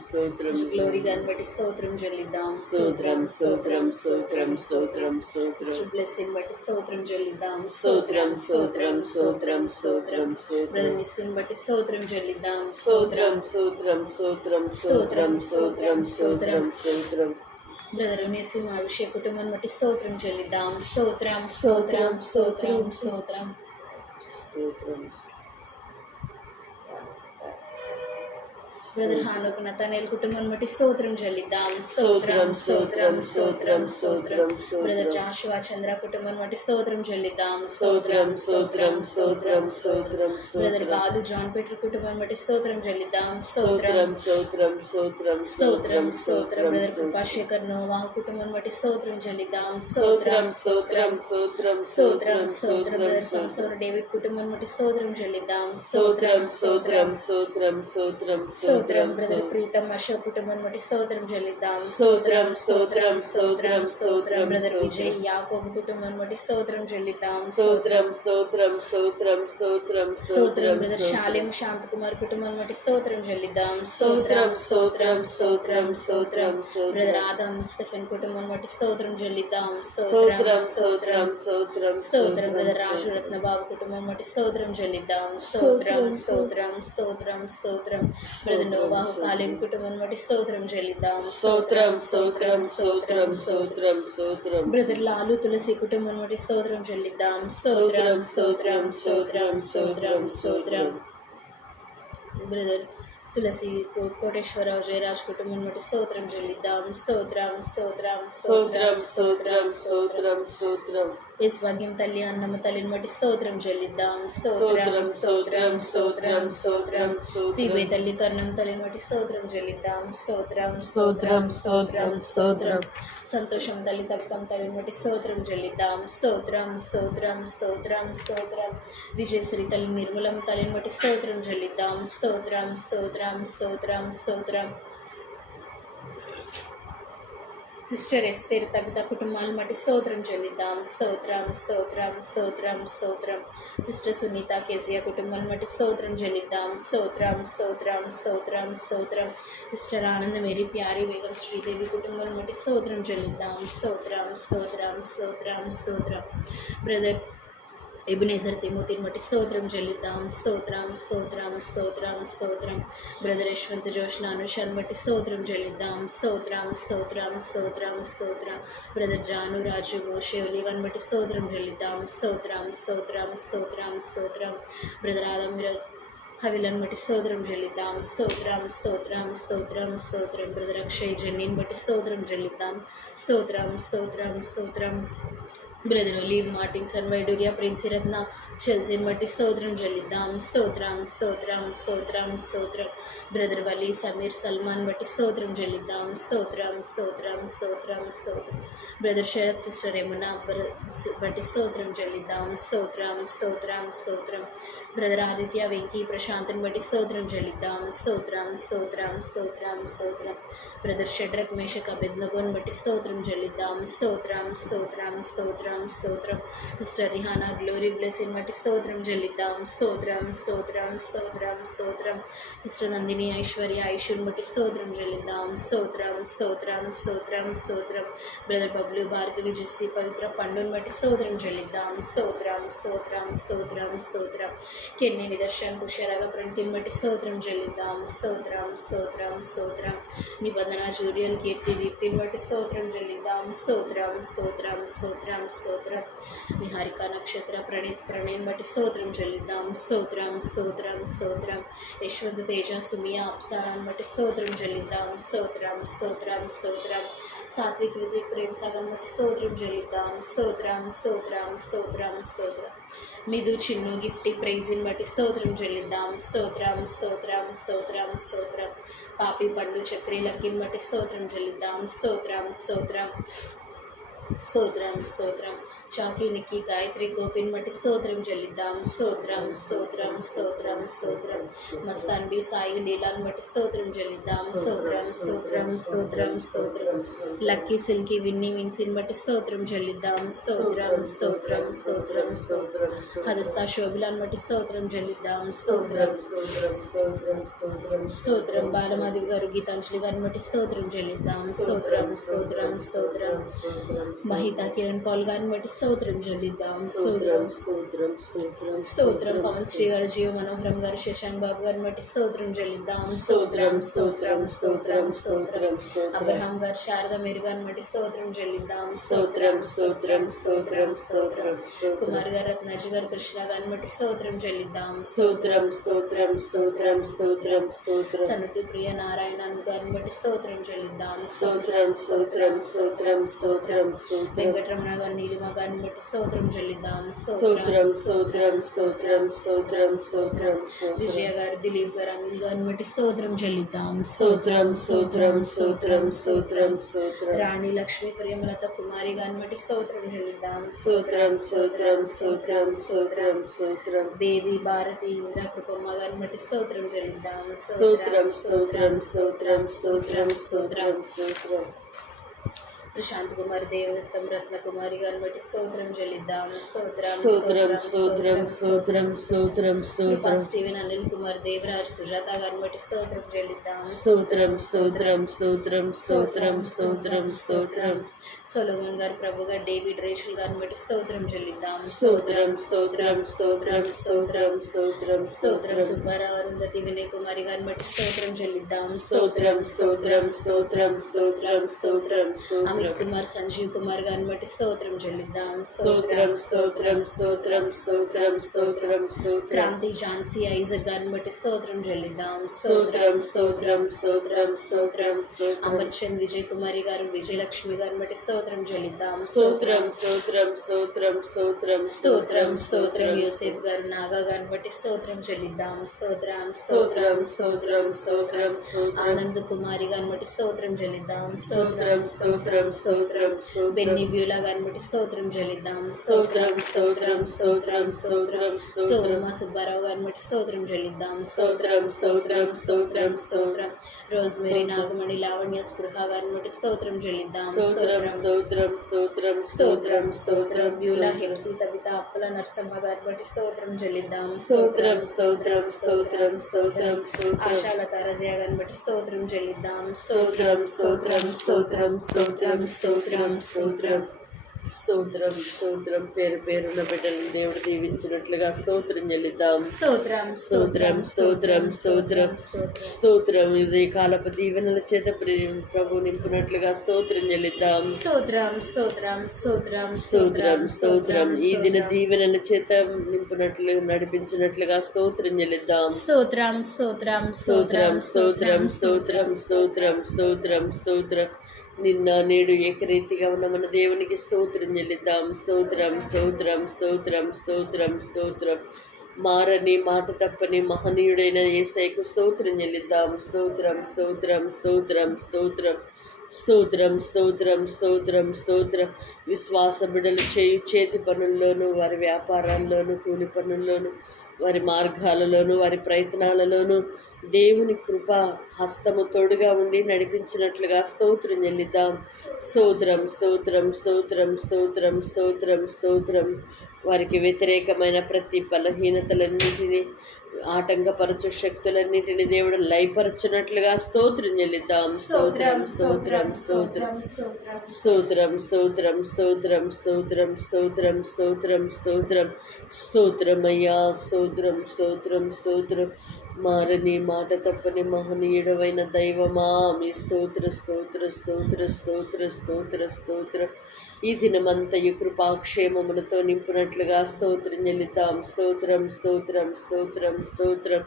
స్తోత్రం గ్లోరీ గాని బట్టి స్తోత్రం చెల్లిద్దాం స్తోత్రం స్తోత్రం స్తోత్రం స్తోత్రం స్తోత్రం బ్లెస్సింగ్ బట్టి స్తోత్రం చెల్లిద్దాం స్తోత్రం స్తోత్రం స్తోత్రం స్తోత్రం బ్రదర్ మిస్సింగ్ బట్టి స్తోత్రం చెల్లిద్దాం స్తోత్రం స్తోత్రం స్తోత్రం స్తోత్రం స్తోత్రం స్తోత్రం స్తోత్రం బ్రదర్ మిస్సింగ్ అభిషేక్ కుటుంబం బట్టి స్తోత్రం చెల్లిద్దాం స్తోత్రం స్తోత్రం స్తోత్రం స్తోత్రం స్తోత్రం బ్రదర్ హానుక్ నతనేల్ కుటుంబం బట్టి స్తోత్రం చెల్లిద్దాం స్తోత్రం స్తోత్రం స్తోత్రం స్తోత్రం బ్రదర్ జాషువా చంద్ర కుటుంబం బట్టి స్తోత్రం చెల్లిద్దాం స్తోత్రం స్తోత్రం స్తోత్రం స్తోత్రం బ్రదర్ బాలు జాన్ పీటర్ కుటుంబం బట్టి స్తోత్రం చెల్లిద్దాం స్తోత్రం స్తోత్రం స్తోత్రం స్తోత్రం స్తోత్రం బ్రదర్ కృపాశేఖర్ నోవాహ కుటుంబం బట్టి స్తోత్రం చెల్లిద్దాం స్తోత్రం స్తోత్రం స్తోత్రం స్తోత్రం స్తోత్రం స్తోత్రం బ్రదర్ సంసోర డేవిడ్ కుటుంబం బట్టి స్తోత్రం చెల్లిద్దాం స్తోత్రం స్తోత్రం స్తోత్రం స్తోత్రం స్తోత్రం స్తోత్రం బ్రదర్ ప్రీతం అశోక్ కుటుంబం బట్టి స్తోత్రం చెల్లిద్దాం స్తోత్రం స్తోత్రం స్తోత్రం స్తోత్రం బ్రదర్ విజయ్ యాకోబు కుటుంబం బట్టి స్తోత్రం చెల్లిద్దాం స్తోత్రం స్తోత్రం స్తోత్రం స్తోత్రం స్తోత్రం బ్రదర్ శాలేం శాంత్ కుమార్ కుటుంబం బట్టి స్తోత్రం చెల్లిద్దాం స్తోత్రం స్తోత్రం స్తోత్రం స్తోత్రం బ్రదర్ ఆదం స్టెఫెన్ కుటుంబం బట్టి స్తోత్రం చెల్లిద్దాం స్తోత్రం స్తోత్రం స్తోత్రం స్తోత్రం బ్రదర్ రాజు రత్నబాబు కుటుంబం బట్టి స్తోత్రం చెల్లిద్దాం స్తోత్రం స్తోత్రం స్తోత్రం స్తోత్రం బ్రదర్ కాలేం కుటుంబం బట్టి స్తోత్రం చెల్లిద్దాం స్తోత్రం స్తోత్రం స్తోత్రం స్తోత్రం స్తోత్రం బ్రదర్ లాలు తులసి కుటుంబం బట్టి స్తోత్రం చెల్లిద్దాం స్తోత్రం స్తోత్రం స్తోత్రం స్తోత్రం స్తోత్రం బ్రదర్ తులసి కో- కోటేశ్వరరావు జయరాజ్ కుటుంబం బట్టి స్తోత్రం చెల్లిద్దాం స్తోత్రం స్తోత్రం స్తోత్రం స్తోత్రం స్తోత్రం ఎస్ భాగ్యం తల్లి అన్నమ్మ తల్లిని బట్టి స్తోత్రం చెల్లిద్దాం స్తోత్రం స్తోత్రం స్తోత్రం స్తోత్రం ఫీబే తల్లి కర్ణం తల్లిని బట్టి స్తోత్రం చెల్లిద్దాం స్తోత్రం స్తోత్రం స్తోత్రం స్తోత్రం సంతోషం తల్లి తప్పం తల్లిని బట్టి స్తోత్రం చెల్లిద్దాం స్తోత్రం స్తోత్రం స్తోత్రం స్తోత్రం విజయశ్రీ తల్లి నిర్మలం తల్లిని బట్టి స్తోత్రం చెల్లిద్దాం స్తోత్రం స్తోత్రం స్తోత్రం స్తోత్రం స్తోత్రం. సిస్టర్ ఎస్తేర్ తబిత కుటుంబాలను బట్టి స్తోత్రం చెల్లిద్దాం. స్తోత్రం స్తోత్రం స్తోత్రం స్తోత్రం. సిస్టర్ సునీత కేసియా కుటుంబాలను బట్టి స్తోత్రం చెల్లిద్దాం. స్తోత్రం స్తోత్రం స్తోత్రం స్తోత్రం. సిస్టర్ ఆనంద మేరీ ప్యారి వేగం శ్రీదేవి కుటుంబాలను బట్టి స్తోత్రం చెల్లిద్దాం. స్తోత్రం స్తోత్రం స్తోత్రం స్తోత్రం. బ్రదర్ ఎబినేజర్ తిమోతిని బట్టి స్తోత్రం చెల్లిద్దాం. స్తోత్రం స్తోత్రం స్తోత్రం స్తోత్రం. బ్రదర్ యశ్వంత్ జోష్న అనుషాన్ని బట్టి స్తోత్రం చెల్లిద్దాం. స్తోత్రం స్తోత్రం స్తోత్రం స్తోత్రం. బ్రదర్ జాను రాజు మోషే ఒలివన్ బట్టి స్తోత్రం చెల్లిద్దాం. స్తోత్రం స్తోత్రం స్తోత్రం స్తోత్రం. బ్రదర్ ఆదమిరాజ్ హవిలను బట్టి స్తోత్రం చెల్లిద్దాం. స్తోత్రం స్తోత్రం స్తోత్రం స్తోత్రం. బ్రదర్ అక్షయ్ జన్నిని బట్టి స్తోత్రం చెల్లిద్దాం. స్తోత్రం స్తోత్రం స్తోత్రం. Brother Olive Martin son Vaiduriya Princy Ratna చెల్సీని బట్టి స్తోత్రం చెల్లిద్దాం స్తోత్రం స్తోత్రం స్తోత్రం స్తోత్రం. బ్రదర్ వలీ సమీర్ సల్మాన్ బట్టి స్తోత్రం చెల్లిద్దాం స్తోత్రం స్తోత్రం స్తోత్రం స్తోత్రం. బ్రదర్ శరత్ సిస్టర్ యమున బ్ర- బట్టి స్తోత్రం చెల్లిద్దాం స్తోత్రం స్తోత్రం స్తోత్రం. బ్రదర్ ఆదిత్య వెంకీ ప్రశాంత్ని బట్టి స్తోత్రం చెల్లిద్దాం స్తోత్రం స్తోత్రం స్తోత్రం స్తోత్రం. బ్రదర్ షడ్రక్ మేషక్ అభిజ్ఞగోని బట్టి స్తోత్రం చెల్లిద్దాం స్తోత్రం స్తోత్రం స్తోత్రం. స్తోత్రం సిస్టర్ రిహానా గ్లోరీ బ్లెస్సింగ్ బట్టి స్తోత్రం చెల్లిద్దాం స్తోత్రం స్తోత్రం స్తోత్రం స్తోత్రం. సిస్టర్ నందిని ఐశ్వర్య ఐశ్వర్ని బట్టి స్తోత్రం చెల్లిద్దాం స్తోత్రం స్తోత్రం స్తోత్రం స్తోత్రం. బ్రదర్ బబ్లు భార్గవి జెస్సి పవిత్ర పండుని బట్టి స్తోత్రం చెల్లిద్దాం స్తోత్రం స్తోత్రం స్తోత్రం స్తోత్రం. కెన్ని నిదర్శన్ కుషరగ ప్రణతిని బట్టి స్తోత్రం చెల్లిద్దాం స్తోత్రం స్తోత్రం స్తోత్రం. నిబంధన జూరియల్ కీర్తి దీప్తిని బట్టి స్తోత్రం చెల్లిద్దాం స్తోత్రం స్తోత్రం స్తోత్రం స్తోత్రం. నిహారిక నక్షత్ర ప్రణీత్ ప్రణయం బట్టి స్తోత్రం చెల్లిద్దాం. స్తోత్రం స్తోత్రం స్తోత్రం. యశ్వంత్ తేజ సుమియ అప్సారాన్ని బట్టి స్తోత్రం చెల్లిద్దాం. స్తోత్రం స్తోత్రం స్తోత్రం. సాత్విక్ విజయ్ ప్రేమ్ సాగర్ బట్టి స్తోత్రం చెల్లిద్దాం. స్తోత్రం స్తోత్రం స్తోత్రం స్తోత్రం. మిదు చిన్ను గిఫ్టీ ప్రైజ్ని బట్టి స్తోత్రం చెల్లిద్దాం. స్తోత్రం స్తోత్రం స్తోత్రం స్తోత్రం. పాపి పండు చక్రీ లక్కీని బట్టి స్తోత్రం చెల్లిద్దాం. స్తోత్రం స్తోత్రం. స్తోత్రం స్తోత్రం. చాకి గాయత్రి గోపిని మట్టి స్తోత్రం చెల్లిద్దాం. స్తోత్రం స్తోత్రం స్తోత్రం స్తోత్రం. మస్తాన్బి సాయి లీలాను బట్టి స్తోత్రం చెల్లిద్దాం. స్తోత్రం స్తోత్రం స్తోత్రం స్తోత్రం. లక్కీ సిల్కి విన్ని విన్సిని బట్టి స్తోత్రం చెల్లిద్దాం. స్తోత్రం స్తోత్రం స్తోత్రం స్తోత్రం. హదస్తా శోభిలాన్ బట్టి స్తోత్రం చెల్లిద్దాం. స్తోత్రం స్తోత్రం బాలమాధవి గారు గీతాంజలి గారిని బట్టి స్తోత్రం చెల్లిద్దాం. స్తోత్రం స్తోత్రం స్తోత్రం. మహితా కిరణ్ పాల్ గారిని బట్టి స్తోత్రం చెల్లిద్దాం స్తోత్రం స్తోత్రం స్తోత్రం స్తోత్రం పవన్ శ్రీ గారు జీవ మనోహరం గారు శశాంక్ బాబు గారిని బట్టి స్తోత్రం చెల్లిద్దాం స్తోత్రం స్తోత్రం స్తోత్రం స్తోత్రం అబ్రహాం గారు శారద మేరు గారిని బట్టి స్తోత్రం చెల్లిద్దాం స్తోత్రం స్తోత్రం స్తోత్రం స్తోత్రం కుమార్ గారు రత్నాజీ గారు కృష్ణ గారిని బట్టి స్తోత్రం చెల్లిద్దాం స్తోత్రం స్తోత్రం స్తోత్రం స్తోత్రం స్తోత్రం సనతి ప్రియ నారాయణ గారిని బట్టి స్తోత్రం చెల్లిద్దాం స్తోత్రం స్తోత్రం స్తోత్రం స్తోత్రం వెంకటరమణ గారు నీలిమ గారిని బట్టి స్తోత్రం చెల్లిద్దాం స్తోత్రం స్తోత్రం స్తోత్రం స్తోత్రం స్తోత్రం విజయ గారు దిలీప్ గారు అనిల్ గారిని బట్టి స్తోత్రం చెల్లిద్దాం స్తోత్రం స్తోత్రం స్తోత్రం స్తోత్రం స్తోత్రం రాణి లక్ష్మీ ప్రేమలత కుమారి గారిని బట్టి స్తోత్రం చెల్లిద్దాం స్తోత్రం స్తోత్రం స్తోత్రం స్తోత్రం స్తోత్రం బేబీ భారతి ఇంద్ర కృపమ్మ గారిని బట్టి స్తోత్రం చెల్లిద్దాం స్తోత్రం స్తోత్రం స్తోత్రం స్తోత్రం స్తోత్రం స్తోత్రం ప్రశాంత్ కుమార్ దేవదత్తం రత్న కుమారి గారిని బట్టి స్తోత్రం చెల్లిద్దాం స్తోత్రం స్తోత్రం స్తోత్రం స్తోత్రం స్తోత్రం స్తోత్రం స్టీవెన్ అనిల్ కుమార్ దేవరాజ్ సుజాత గారిని బట్టి స్తోత్రం చెల్లిద్దాం స్తోత్రం స్తోత్రం స్తోత్రం స్తోత్రం స్తోత్రం స్తోత్రం సొలమన్ గారు ప్రభు గారు డేవిడ్ రేషుల్ గారిని బట్టి స్తోత్రం చెల్లిద్దాం స్తోత్రం స్తోత్రం స్తోత్రం స్తోత్రం స్తోత్రం స్తోత్రం స్తోత్రం సుబ్బారావు అరుంధతి వినయ్ కుమారి గారిని బట్టి స్తోత్రం చెల్లిద్దాం స్తోత్రం స్తోత్రం స్తోత్రం స్తోత్రం స్తోత్రం స్తోత్రం కుమార్ సంజీవ్ కుమార్ గారిని బట్టి స్తోత్రం చెల్లిద్దాం స్తోత్రం స్తోత్రం స్తోత్రం స్తోత్రం స్తోత్రం స్తోత్రం క్రాంతి ఝాన్సీ ఐజక్ గారిని బట్టి స్తోత్రం చెల్లిద్దాం స్తోత్రం స్తోత్రం స్తోత్రం స్తోత్రం స్తోత్రం అమర్ చంద్ విజయ్ కుమారి గారు విజయలక్ష్మి గారిని బట్టి స్తోత్రం చెల్లిద్దాం స్తోత్రం స్తోత్రం స్తోత్రం స్తోత్రం స్తోత్రం స్తోత్రం యోసేఫ్ గారు నాగా గారిని బట్టి స్తోత్రం చెల్లిద్దాం స్తోత్రం స్తోత్రం స్తోత్రం స్తోత్రం స్తోత్రం ఆనంద్ కుమారి గారిని బట్టి స్తోత్రం చెల్లిద్దాం స్తోత్రం స్తోత్రం స్తోత్రం బెన్ని బ్యూలా గారిని బట్టి స్తోత్రం చెల్లిద్దాం స్తోత్రం స్తోత్రం స్తోత్రం స్తోత్రం సోమా సుబ్బారావు గారిని బట్టి స్తోత్రం చెల్లిద్దాం స్తోత్రం స్తోత్రం స్తోత్రం స్తోత్రం రోజ్మేరీ నాగమణి లావణ్య స్పృహ గారిని బట్టి స్తోత్రం చెల్లిద్దాం స్తోత్రం స్తోత్రం స్తోత్రం స్తోత్రం స్తోత్రం Beulah Hepsi Tabitha Appala Narasamma గారిని బట్టి స్తోత్రం చెల్లిద్దాం స్తోత్రం స్తోత్రం స్తోత్రం స్తోత్రం స్తోత్రం ఆశాలత రజయ గారిని బట్టి స్తోత్రం చెల్లిద్దాం స్తోత్రం స్తోత్రం స్తోత్రం స్తోత్రం స్తోత్రం స్తోత్రం స్తోత్రం స్తోత్రం పేరు పేరున్న బిడ్డలను దేవుడు దీవించినట్లుగా స్తోత్రం చెల్లిద్దాం స్తోత్రం స్తోత్రం స్తోత్రం స్తోత్రం స్తోత్రం ఇది కాలపు దీవెనల చేత ప్రి- ప్రభు నింపునట్లుగా స్తోత్రం చెల్లిద్దాం స్తోత్రం స్తోత్రం స్తోత్రం స్తోత్రం స్తోత్రం ఈ దిన దీవెనల చేత నింపునట్లు నడిపించినట్లుగా స్తోత్రం చెల్లిద్దాం స్తోత్రం స్తోత్రం స్తోత్రం స్తోత్రం స్తోత్రం స్తోత్రం స్తోత్రం స్తోత్రం నిన్న నేడు ఏకరీతిగా ఉన్న మన దేవునికి స్తోత్రం చెల్లిద్దాం. స్తోత్రం స్తోత్రం స్తోత్రం స్తోత్రం స్తోత్రం. మారని మాట తప్పని మహనీయుడైన ఏసైకు స్తోత్రం చెల్లిద్దాం. స్తోత్రం స్తోత్రం స్తోత్రం స్తోత్రం. స్తోత్రం స్తోత్రం స్తోత్రం స్తోత్రం. విశ్వాస బిడలు చేయు చేతి పనుల్లోనూ వారి వ్యాపారాల్లోనూ కూలి పనుల్లోనూ వారి మార్గాలలోనూ వారి ప్రయత్నాలలోనూ దేవుని కృప హస్తము తోడుగా ఉండి నడిపించినట్లుగా స్తోత్రం చెల్లిద్దాం. స్తోత్రం స్తోత్రం స్తోత్రం స్తోత్రం స్తోత్రం స్తోత్రం. వారికి వ్యతిరేకమైన ప్రతి బలహీనతలన్నింటినీ ఆటంకపరచు శక్తులన్నిటిని దేవుడు లయపరచునట్లుగా స్తోత్రం చెల్లిద్దాం. స్తోత్రం స్తోత్రం స్తోత్రం స్తోత్రం. స్తోత్రం స్తోత్రం స్తోత్రం స్తోత్రం స్తోత్రం స్తోత్రం స్తోత్రం. స్తోత్రం అయ్యా స్తోత్రం స్తోత్రం స్తోత్రం. మారని మాట తప్పని మహనీయుడవైన దైవమా? మీ స్తోత్ర స్తోత్ర స్తోత్ర స్తోత్ర స్తోత్ర స్తోత్ర. ఈ దినమంతయు కృపాక్షేమములతో నింపునట్లుగా స్తోత్రం చెల్లిద్దాం స్తోత్రం స్తోత్రం స్తోత్రం స్తోత్రం.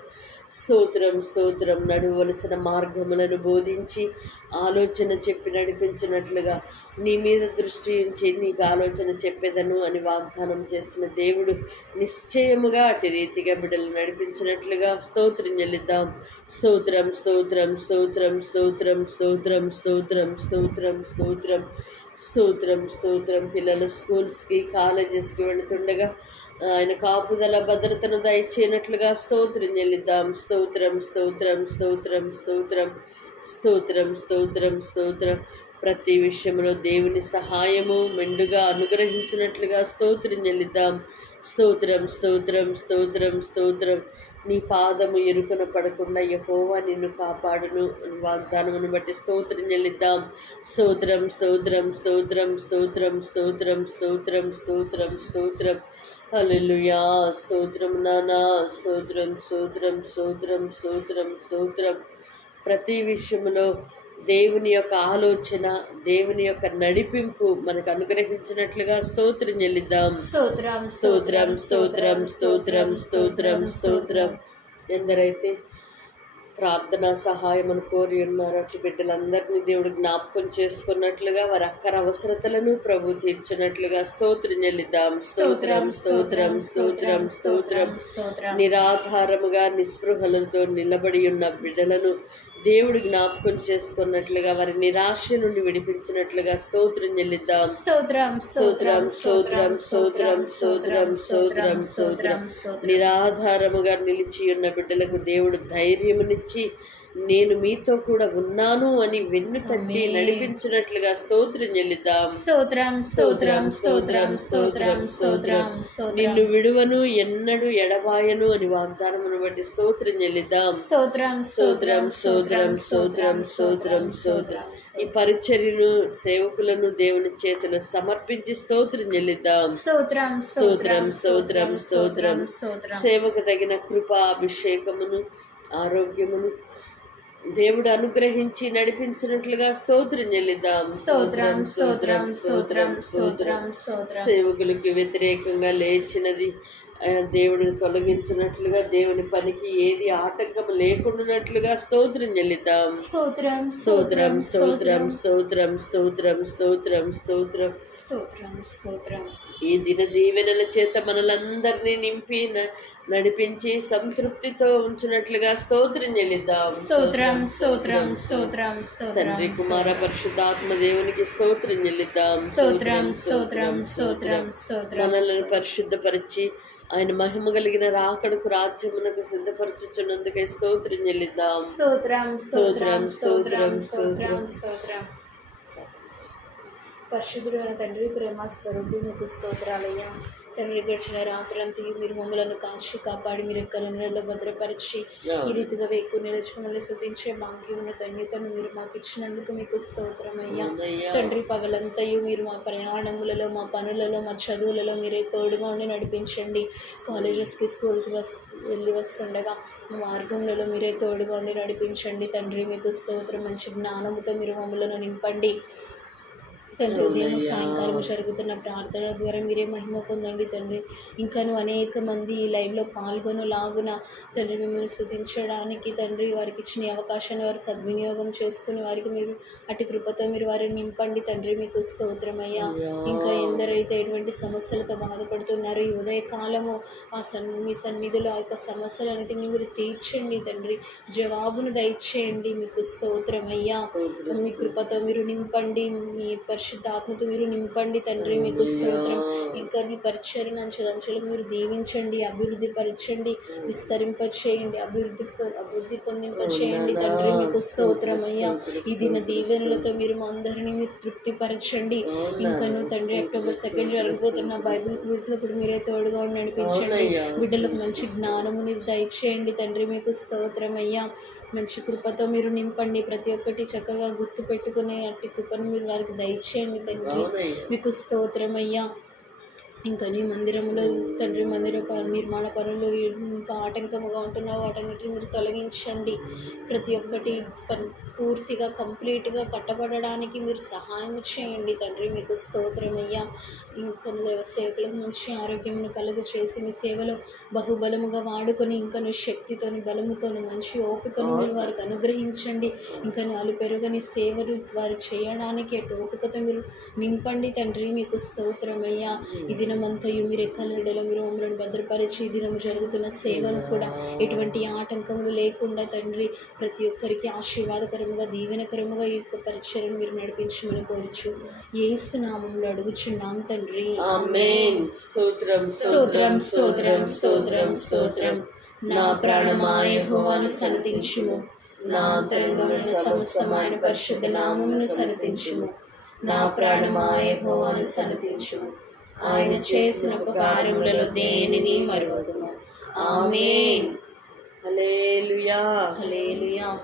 స్తోత్రం స్తోత్రం. నడువలసిన మార్గములను బోధించి ఆలోచన చెప్పి నడిపించినట్లుగా నీ మీద దృష్టి ఉంచి నీకు ఆలోచన చెప్పేదను అని వాగ్దానం చేసిన దేవుడు నిశ్చయముగా అటు రీతిగా బిడ్డలు నడిపించినట్లుగా స్తోత్రం చెల్లిద్దాం. స్తోత్రం స్తోత్రం స్తోత్రం స్తోత్రం స్తోత్రం స్తోత్రం స్తోత్రం స్తోత్రం. స్తోత్రం స్తోత్రం. పిల్లలు స్కూల్స్కి కాలేజెస్కి వెళుతుండగా ఆయన కాపుదల భద్రతను దయచేయనట్లుగా స్తోత్రం చెల్లిద్దాం. స్తోత్రం స్తోత్రం స్తోత్రం స్తోత్రం స్తోత్రం స్తోత్రం స్తోత్రం. ప్రతి విషయంలో దేవుని సహాయము మెండుగా అనుగ్రహించినట్లుగా స్తోత్రం చెల్లిద్దాం. స్తోత్రం స్తోత్రం స్తోత్రం స్తోత్రం. నీ పాదము ఎరుకున పడకుండా యహోవా నిన్ను కాపాడును. వాగ్దానమును బట్టి స్తోత్రం చెల్లిద్దాం. స్తోత్రం స్తోత్రం స్తోత్రం స్తోత్రం స్తోత్రం స్తోత్రం స్తోత్రం స్తోత్రం. హల్లెలూయా. స్తోత్రం నానా. స్తోత్రం స్తోత్రం స్తోత్రం స్తోత్రం స్తోత్రం. ప్రతి విషయంలో దేవుని యొక్క ఆలోచన దేవుని యొక్క నడిపింపు మనకు అనుగ్రహించినట్లుగా స్తోత్రం చెల్లిద్దాం. స్తోత్రం స్తోత్రం స్తోత్రం స్తోత్రం స్తోత్రం స్తోత్రం ఎందరైతే ప్రార్థనా సహాయమును కోరి ఉన్నారో అటు బిడ్డలందరినీ దేవుడు జ్ఞాపకం చేసుకున్నట్లుగా వారి అక్కర అవసరతలను ప్రభు తీర్చినట్లుగా స్తోత్రం చెల్లిద్దాం. స్తోత్రం స్తోత్రం స్తోత్రం స్తోత్రం. స్తోత్రం. నిరాధారముగా నిస్పృహలతో నిలబడి ఉన్న బిడ్డలను దేవుడు జ్ఞాపకం చేసుకున్నట్లుగా వారి నిరాశ నుండి విడిపించినట్లుగా స్తోత్రం చెల్లిద్దాం. స్తోత్రం స్తోత్రం స్తోత్రం స్తోత్రం స్తోత్రం స్తోత్రం స్తోత్రం నిరాధారముగా నిలిచి ఉన్న బిడ్డలకు దేవుడు ధైర్యమునిచ్చి నేను మీతో కూడా ఉన్నాను అని వెన్ను తట్టి నడిపించినట్లుగా స్తోత్రం చెల్లిద్దాం స్తోత్రం స్తోత్రం స్తోత్రం స్తోత్రం స్తోత్రం నిన్ను విడువను ఎన్నడు ఎడబాయను అని వాగ్దానమును బట్టి స్తోత్రం చెల్లిద్దాం స్తోత్రం స్తోత్రం స్తోత్రం స్తోత్రం స్తోత్రం స్తోత్రం ఈ పరిచర్యను సేవకులను దేవుని చేతిలో సమర్పించి స్తోత్రం చెల్లిద్దాం స్తోత్రం స్తోత్రం స్తోత్రం స్తోత్రం స్తోత్రం సేవకు తగిన కృపా అభిషేకమును ఆరోగ్యమును దేవుడు అనుగ్రహించి నడిపించినట్లుగా స్తోత్రం చెల్లిద్దాం. స్తోత్రం స్తోత్రం స్తోత్రం స్తోత్రం స్తోత్రం సేవకులకి వ్యతిరేకంగా లేచినది దేవుడిని తొలగించినట్లుగా దేవుని పనికి ఏది ఆటంకం లేకుండానట్లుగా స్తోత్రం చెల్లిద్దాం స్తోత్రం స్తోత్రం స్తోత్రం స్తోత్రం స్తోత్రం స్తోత్రం స్తోత్రం స్తోత్రం స్తోత్రం ఈ దిన దీవెనల చేత మనలందరినీ నింపి నడిపించి సంతృప్తితో ఉంచినట్లుగా స్తోత్రం చెల్లిద్దాం స్తోత్రం స్తోత్రం స్తోత్రం స్తోత్రం తండ్రి కుమార పరిశుద్ధాత్మ దేవునికి స్తోత్రం చెల్లిద్దాం స్తోత్రం స్తోత్రం స్తోత్రం స్తోత్రం మనలను పరిశుద్ధపరిచి ఆయన మహిమ కలిగిన రాకడకు రాజ్యమునకు సిద్ధపరచుచున్నందుకే స్తోత్రం చెల్లిద్దాం. స్తోత్రం స్తోత్రం స్తోత్రం స్తోత్రం, స్తోత్రం పరిశుద్ధుడైన తండ్రి ప్రేమ స్వరూపి మీకు స్తోత్రాలయ్యా. తండ్రి గడిచిన రాత్రంతయు మీరు మమ్మలను కాచి కాపాడి మీరు ఎక్కడ నెలలో భద్రపరిచి ఈ రీతిగా వేకు నిలిచి మమ్మల్ని శుద్ధించే భాగ్యమును ధన్యతను మీరు మాకు ఇచ్చినందుకు మీకు స్తోత్రమయ్యా. తండ్రి పగలంతయు మీరు మా ప్రయాణములలో మా పనులలో మా చదువులలో మీరే తోడుగా ఉండి నడిపించండి. కాలేజెస్కి స్కూల్స్ వస్ వెళ్ళి వస్తుండగా మా మార్గములలో మీరే తోడుగా ఉండి నడిపించండి. తండ్రి మీకు స్తోత్రం మంచి జ్ఞానముతో మీరు మమ్మలను నింపండి. తండ్రి ఉదయం సాయంకాలం జరుగుతున్న ప్రార్థన ద్వారా మీరే మహిమ పొందండి తండ్రి. ఇంకాను అనేక మంది ఈ లైవ్లో పాల్గొను లాగున తండ్రి మిమ్మల్ని స్థుతించడానికి తండ్రి వారికి ఇచ్చిన అవకాశాన్ని వారు సద్వినియోగం చేసుకుని వారికి మీరు అటు కృపతో మీరు వారిని నింపండి తండ్రి మీకు స్తోత్రమయ్యా ఇంకా ఎందరైతే ఎటువంటి సమస్యలతో బాధపడుతున్నారో ఈ ఉదయ కాలము ఆ సన్ మీ సన్నిధిలో ఆ యొక్క సమస్యలన్నిటిని మీరు తీర్చండి తండ్రి. జవాబును దయచేయండి మీకు స్తోత్రమయ్యా మీ కృపతో మీరు నింపండి మీ పరిశుద్ధాత్మతో మీరు నింపండి తండ్రి మీకు స్తోత్రం. ఇంకా మీ పరిచయం అంచెలంచెలు మీరు దీవించండి అభివృద్ధి పరచండి విస్తరింప చేయండి అభివృద్ధి అభివృద్ధి పొందింప చేయండి తండ్రి మీకు స్తోత్రం అయ్యా. ఈ దిన దీవెనలతో మీరు మా అందరినీ మీరు తృప్తిపరచండి. ఇంకను తండ్రి అక్టోబర్ సెకండ్ జరగబోతున్న బైబిల్ క్విజ్లో ఇప్పుడు మీరే తోడుగా ఉండి నడిపించండి. బిడ్డలకు మంచి జ్ఞానముని దయచేయండి తండ్రి మీకు స్తోత్రం అయ్యా. మంచి కృపతో మీరు నింపండి. ప్రతి ఒక్కటి చక్కగా గుర్తు పెట్టుకునే అట్టి కృపను మీరు వారికి దయచేయండి. దయచేయండి తండ్రి. మీకు స్తోత్రమయ్యా. ఇంకా నీ మందిరంలో తండ్రి మందిర నిర్మాణ పనులు ఇంకా ఆటంకముగా ఉంటున్న వాటన్నిటిని మీరు తొలగించండి. ప్రతి ఒక్కటి పూర్తిగా కంప్లీట్గా కట్టబడడానికి మీరు సహాయం చేయండి తండ్రి. మీకు స్తోత్రమయ్యా. ఇంకా దేవ సేవకులకు మంచి ఆరోగ్యమును కలుగు చేసి మీ సేవలో బహుబలముగా వాడుకొని ఇంకను శక్తితోని బలముతోని మంచి ఓపికను మీరు వారికి అనుగ్రహించండి. ఇంకా వాళ్ళు పెరుగని సేవలు వారు చేయడానికి ఓపికతో మీరు నింపండి తండ్రి. మీకు స్తోత్రమయ్యా. ఇది దినమంతయు మీరు ఎక్కలడలో మీరు మమ్మల్ని భద్రపరిచి ఈ దినం జరుగుతున్న సేవను కూడా ఎటువంటి ఆటంకములు లేకుండా తండ్రి ప్రతి ఒక్కరికి ఆశీర్వాదకరముగా దీవెనకరముగా ఈ యొక్క పరిచయం మీరు నడిపించమని కోరుచు. ఏసు నామంలో అడుగుచున్నాం తండ్రి. స్తోత్రం స్తోత్రం స్తోత్రం స్తోత్రం స్తోత్రం నా ప్రాణమా యెహోవాను సన్నతించుము నా అంతరంగమున సమస్తమైన పరిశుద్ధ నామమును సన్నతించుము నా ప్రాణమా యెహోవాను సన్నతించుము ఆయన చేసిన ఉపకారములలో దేనిని మరువదుము ఆమేన్. హల్లెలూయా. హల్లెలూయా.